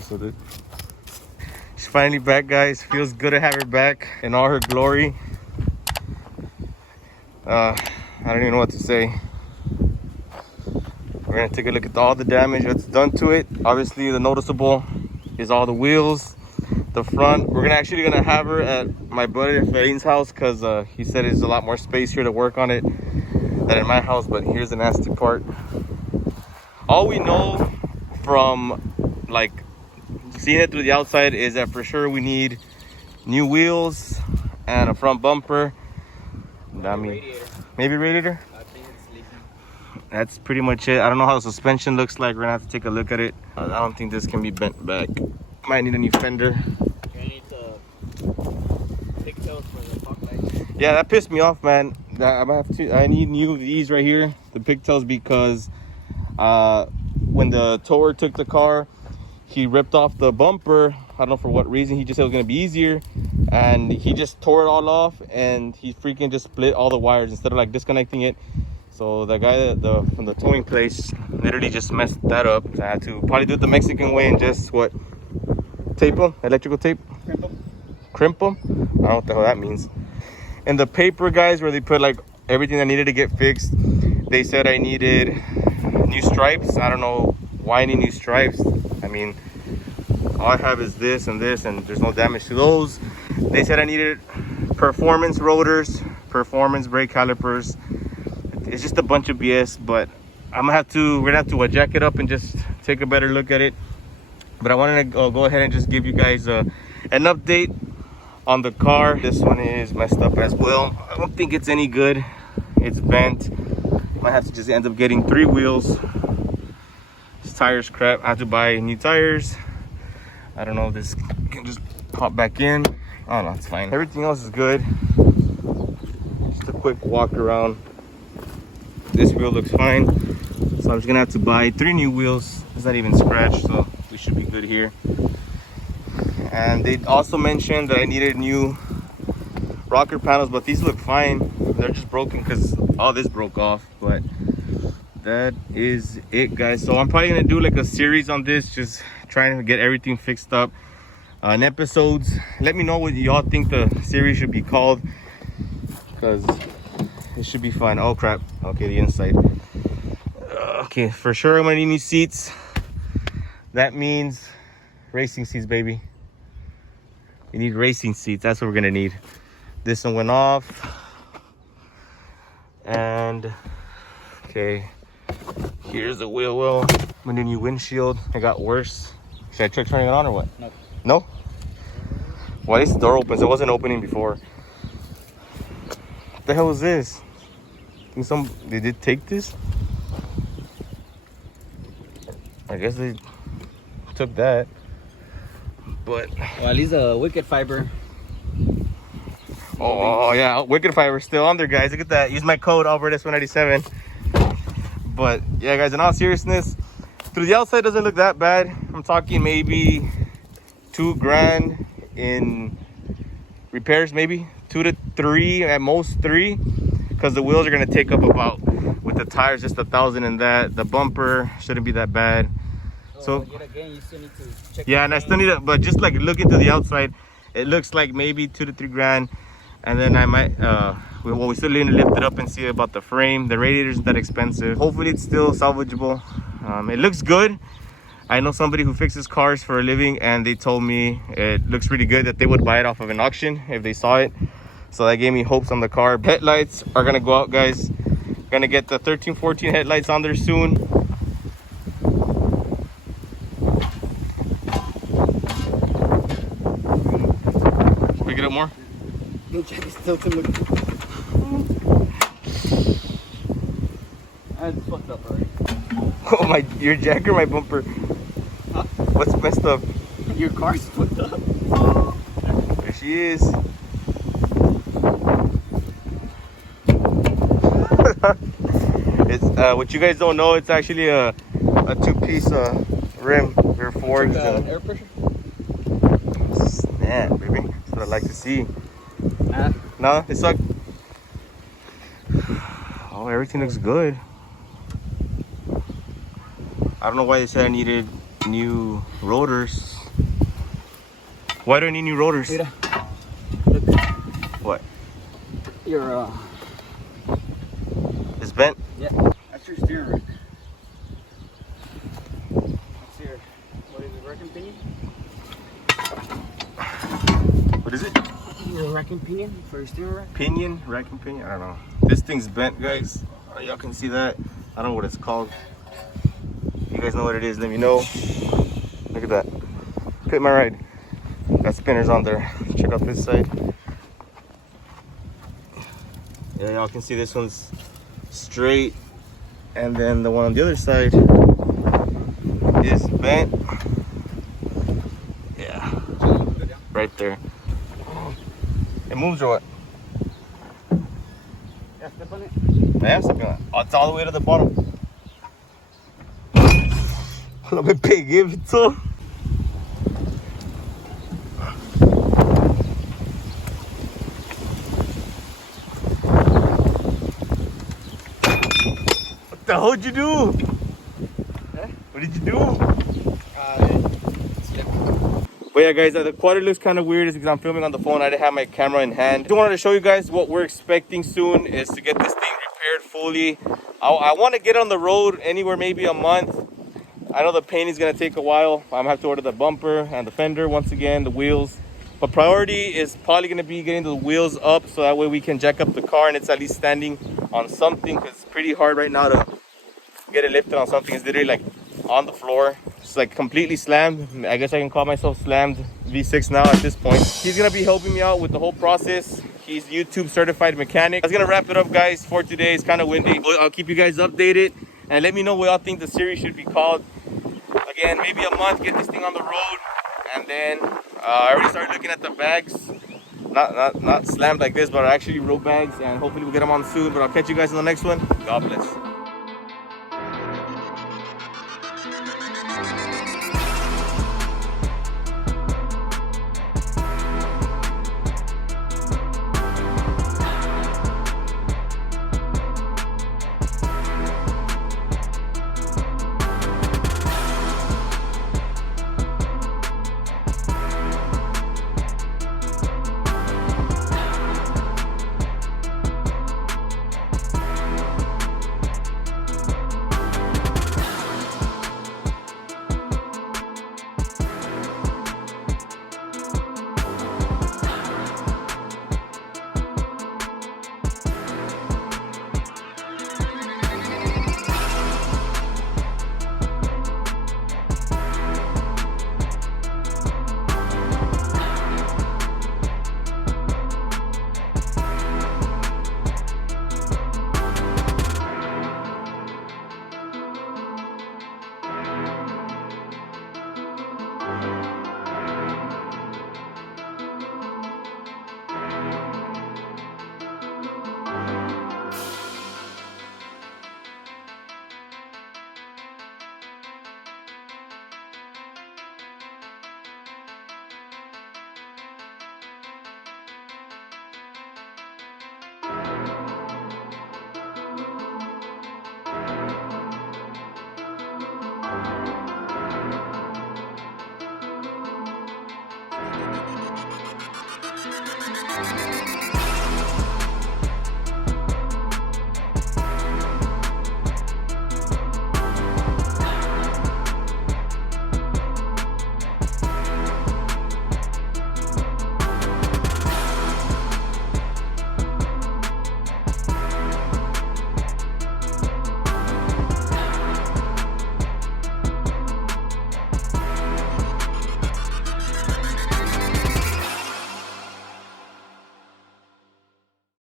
So she's finally back, guys. Feels good to have her back in all her glory. I don't even know what to say. We're gonna take a look at all the damage that's done to it. Obviously, the noticeable is all the wheels, the front. We're gonna have her at my buddy Efrain's house because he said there's a lot more space here to work on it than in my house. But here's the nasty part. All we know from like seeing it through the outside is that for sure we need new wheels and a front bumper. I mean, maybe radiator. I think it's leaking. That's pretty much it. I don't know how the suspension looks like. We're gonna have to take a look at it. I don't think this can be bent back. Might need a new fender. You need the pigtails for the fog lights. Yeah, that pissed me off, man. I need new of these right here, the pigtails, because when the tower took the car, he ripped off the bumper. I don't know for what reason. He just said it was gonna be easier, and he just tore it all off, and he freaking just split all the wires instead of like disconnecting it. So the guy from the towing place literally just messed that up. So I had to probably do it the Mexican way and just tape them, electrical tape, crimp them. I don't know what the hell that means. And the paper, guys, where they put like everything that needed to get fixed, they said I needed new stripes. I don't know why I need new stripes. I mean, all I have is this, and there's no damage to those. They said I needed performance rotors, performance brake calipers. It's just a bunch of BS, but we're gonna have to jack it up and just take a better look at it. But I wanted to go ahead and just give you guys an update on the car. This one is messed up as well. I don't think it's any good. It's bent. Might have to just end up getting 3 wheels. This tire's crap. I have to buy new tires. I don't know if this can just pop back in. Oh no, it's fine. Everything else is good. Just a quick walk around. This wheel looks fine. So I'm just gonna have to buy 3 new wheels. It's not even scratched, so we should be good here. And they also mentioned that I needed new rocker panels, but these look fine. They're just broken because all this broke off. But that is it, guys. So I'm probably gonna do like a series on this, just trying to get everything fixed up in episodes. Let me know what y'all think the series should be called, because it should be fun. Oh crap. Okay, the inside. Okay, for sure I'm gonna need new seats. That means racing seats, baby. You need racing seats. That's what we're gonna need. This one went off. And okay, here's the wheel well. I'm gonna need new windshield. It got worse. Should I try turning it on or what? No. No? Why is the door opens? It wasn't opening before. What the hell is this? I think they did take this? I guess they took that. But well, at least a wicked fiber. Oh yeah, wicked fiber still on there, guys. Look at that. Use my code AlbertS197. But yeah, guys, in all seriousness, through the outside doesn't look that bad. I'm talking maybe $2,000 in repairs, maybe 2 to 3, at most 3, because the wheels are gonna take up about, with the tires, just 1,000 in that. The bumper shouldn't be that bad. So yet again, you still need to check. yeah, and I still need it, but just like looking to the outside, it looks like maybe 2 to 3 grand. And then I might we still need to lift it up and see about the frame. The radiator isn't that expensive. Hopefully it's still salvageable. It looks good. I know somebody who fixes cars for a living, and they told me it looks really good, that they would buy it off of an auction if they saw it. So that gave me hopes on the car. Headlights are gonna go out, guys. Gonna get the 13-14 headlights on there soon. Pick it up more. That's fucked up already. Oh my, your jack or my bumper? Huh? What's messed up? Your car's fucked up. There she is. It's what you guys don't know, it's actually a 2-piece rim. They're forged. Air pressure? Snap, baby. That's what I like to see. Nah. No, it sucked. Oh, everything looks good. I don't know why they said I needed new rotors. Why do I need new rotors? Mira. Look, What? your It's bent? yeah, that's your steering rack. That's your, what is it, rack and pinion? What is it? Your rack and pinion for your steering rack. Pinion? Rack and pinion? I don't know. This thing's bent, guys. Y'all can see that. I don't know what it's called. If you guys know what it is, let me know. Look at that. Pit my ride. Got spinners on there. Check out this side. Yeah, y'all can see this one's straight, and then the one on the other side is bent. Yeah, right there. It moves or what? Yeah, step on it. I am stepping on it. Oh, it's all the way to the bottom. Lo me pegué, Vito. What the hell did you do? Huh? What did you do? But yeah, guys, the quality looks kind of weird because I'm filming on the phone. I didn't have my camera in hand. Just wanted to show you guys what we're expecting soon is to get this thing repaired fully. I want to get on the road anywhere maybe a month. I know the paint is going to take a while. I'm going to have to order the bumper and the fender once again, the wheels. But priority is probably going to be getting the wheels up so that way we can jack up the car and it's at least standing on something, because it's pretty hard right now to get it lifted on something. It's literally like on the floor. It's like completely slammed. I guess I can call myself slammed V6 now at this point. He's going to be helping me out with the whole process. He's YouTube certified mechanic. That's going to wrap it up, guys, for today. It's kind of windy. I'll keep you guys updated and let me know what y'all think the series should be called. Again, maybe a month, get this thing on the road, and then I already started looking at the bags. Not slammed like this, but actually road bags, and hopefully we'll get them on soon. But I'll catch you guys in the next one. God bless.